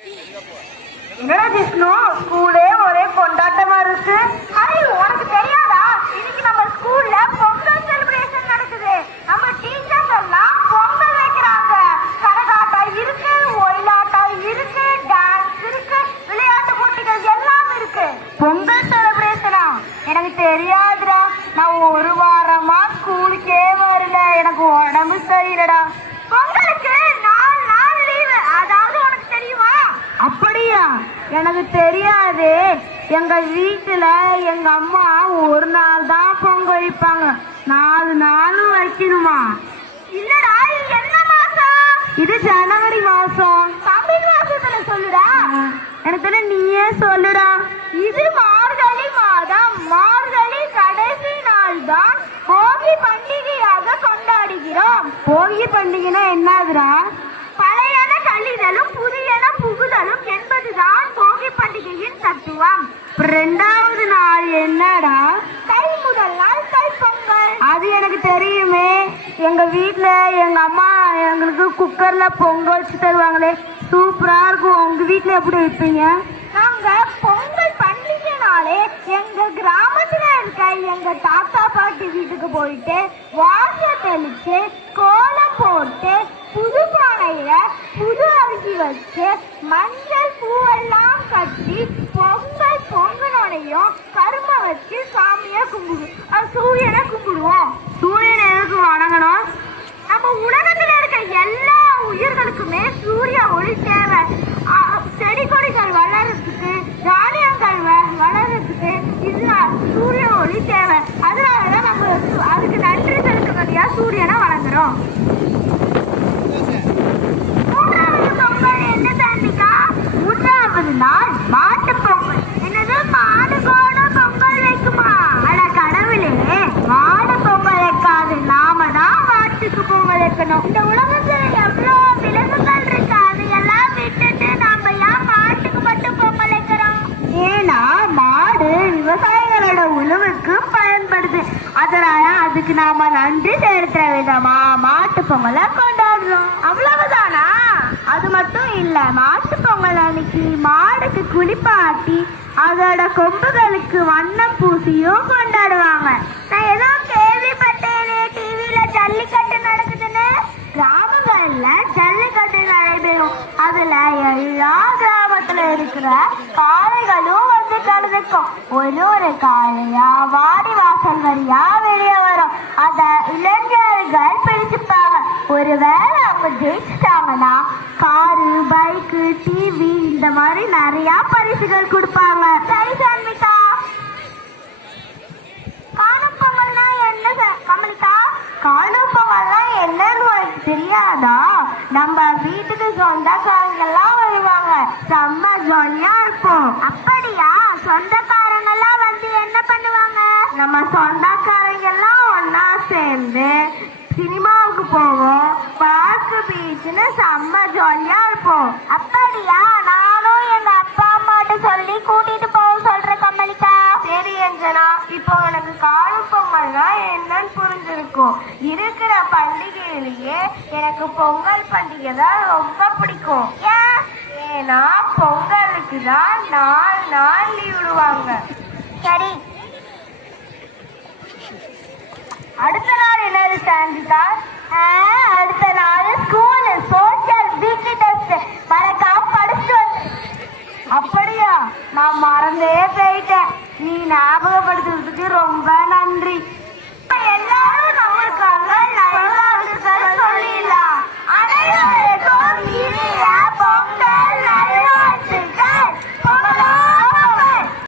என்னடா விஷ்ணு, ஸ்கூலே ஒரே கொண்டாட்டமா இருக்கு. உனக்கு தெரியாதா, இன்னைக்கு நம்ம ஸ்கூல்ல பொங்கல் செலிப்ரேஷன் நடக்குது. நம்ம டீச்சர்ஸ் எல்லாம் பொங்கல் வைக்கிறாங்க. கரகாட்டம் இருக்கு, ஒயிலாட்டம் இருக்கு, டான்ஸ் இருக்கு, விளையாட்டு போட்டிகள் எல்லாம் இருக்கு. பொங்கல் செலிப்ரேஷனா? எனக்கு தெரியாதுடா. நான் ஒரு வாரமா ஸ்கூலுக்கே வரல. எனக்கு உடம்பு சரியில்லடா. பொங்கலுக்கு 4 நாள் லீவு, அதாவது உனக்கு தெரியுமா? அப்படியா? எனக்கு தெரியாது. எங்க வீட்டுல எங்க அம்மா ஒரு நாள் தான் பொங்கல் வைப்பாங்க. 4 நாளும் வைக்கணுமா? இல்லடா, இது என்ன மாசம்? இது ஜனவரி மாசம். தமிழ் மாசத்துல சொல்லுடா. எனக்கு நீயே சொல்லுடா. இது மார்கழி மாதம். மார்கழி கடைசி நாள் தான் போகி பண்டிகையாக கொண்டாடுகிறோம். போகி பண்டிகைனா என்னதுடா? பழையன கழிதலும் புதியன புகுதலும் என்பதுதான் போகி பண்டிகையின் தத்துவம். 2வது நாள் என்னடா? தை முதல் நாள் தைப்பொங்கல். அது எனக்கு தெரியுமே. எங்க வீட்டுல எங்க அம்மா எங்களுக்கு குக்கர்ல பொங்கல் வச்சு தருவாங்களே, சூப்பரா இருக்கும். உங்க வீட்டுல எப்படி வைப்பீங்க? நாங்க பொங்கல் பண்டிகைனாலே எங்க கிராமத்துல இருக்க எங்க தாத்தா பாட்டி வீட்டுக்கு போயிட்டு வாசல் தெளிச்சு கோலம் போட்டு புது பானையில புது அரிசி வச்சு மஞ்சள் பூவெல்லாம் கட்டி பொங்கல் பொங்கலோடையும் கரும்பை வச்சு சாமியை கும்பிடுவோம். சூரியனை கும்பிடுவோம். சூரியனை எதுக்கு வணங்கணும்? நம்ம உலகத்துல இருக்க எல்லா உயிர்களுக்குமே சூரிய ஒளி தேவை. செடி கொடிகள் வளர்றதுக்கு, தானியங்கள் வளர்றதுக்கு இதுதான் சூரிய ஒளி தேவை. அதனாலதான் நம்ம அதுக்கு நன்றி செலுத்தும்படியா சூரியனை வணங்குறோம். 3வது பொங்கல் என்ன தாண்டிக்கா? 3வது நாள் மாட்டு பொங்கல். என்னது, மாடு கூட பொங்கல் வைக்குமா? அட கடவுளே, மாடு பொங்கல் வைக்காது. நாம தான் மாட்டுக்கு பொங்கல் வைக்கணும். இந்த உலகத்துல எவ்வளவு விலங்குகள் இருக்கு, அது எல்லாம் விட்டுட்டு நாம ஏன் மாட்டுக்கு மட்டும் பொங்கல் வைக்கிறோம்? ஏன்னா மாடு விவசாயிகளோட உழவுக்கு பயன்படுது. அதனால அதுக்கு நாம நன்றி செலுத்துற விதமா மாட்டு பொங்கலை கொண்டாடுறோம். அவ்வளவுதானா? அது மட்டும் இல்ல, மாட்டு பொங்கல் அன்னைக்கு மாடுக்கு குளிப்பாட்டி அதோட கொம்புகளுக்கு வண்ணம் பூசியும் கொண்டாடுவாங்க. நான் ஏதோ கேள்விப்பட்டேனே, டிவியில ஜல்லிக்கட்டு நடக்குதுன்னு. கிராமங்கள்ல ஜல்லிக்கட்டு நடைபெறும். அதுல எல்லா கிராமத்துல இருக்கிற காளைகளும் வந்து கலந்துக்கும். ஒரு காளையா வாடி வாசல் வழியா வெளியே வரும். அத இளைஞர்கள் பிடிச்சுப்பாங்க. ஒருவேளை அவங்க ஜெயிச்சிட்டாங்கன்னா காரு, பைக்கு, டிவி இந்த மாதிரி நிறைய பரிசுகள் கொடுப்பாங்க. சரி சன்மிகா, காணும் பொங்கல்னா என்ன கமலிகா? காணும் பொங்கல்னா என்னன்னு உனக்கு தெரியாதா? நம்ம வீட்டுக்கு சொந்தக்காரங்க எல்லாம் வருவாங்க. செம்ம ஜாலியா இருக்கும். அப்படியா? சொந்தக்காரங்க எல்லாம் வந்து என்ன பண்ணுவாங்க? நம்ம சொந்தக்காரங்க எல்லாம் ஒன்னா சேர்ந்து சினிமாவுக்கு போவோம். பார்க்கு, பீச்சுன்னு செம்ம ஜாலியா இருப்போம். அப்படியா? நானும் எங்க அப்பா அம்மாட்ட சொல்லி கூட்டிட்டு போக சொல்றேன் கமலிகா. சரி அஞ்சனா, இப்போ எனக்கு காணும் பொங்கல்னா என்னன்னு புரிஞ்சிருக்கும். இருக்கிற பண்டிகையிலேயே எனக்கு பொங்கல் பண்டிகை தான் ரொம்ப பிடிக்கும். ஏன்னா பொங்கலுக்கு தான் 4 நாள் லீவ் விடுவாங்க. சரி, அடுத்த நாள் என்னது சாந்திகா? அடுத்த நாள் ஸ்கூல் சோஷியல் வீக்லி டெஸ்ட். மறக்காம படிச்சுட்டு வந்து. அப்படியா? நான் மறந்தே போயிட்டேன். நீ ஞாபகப்படுத்துறதுக்கு ரொம்ப நன்றி.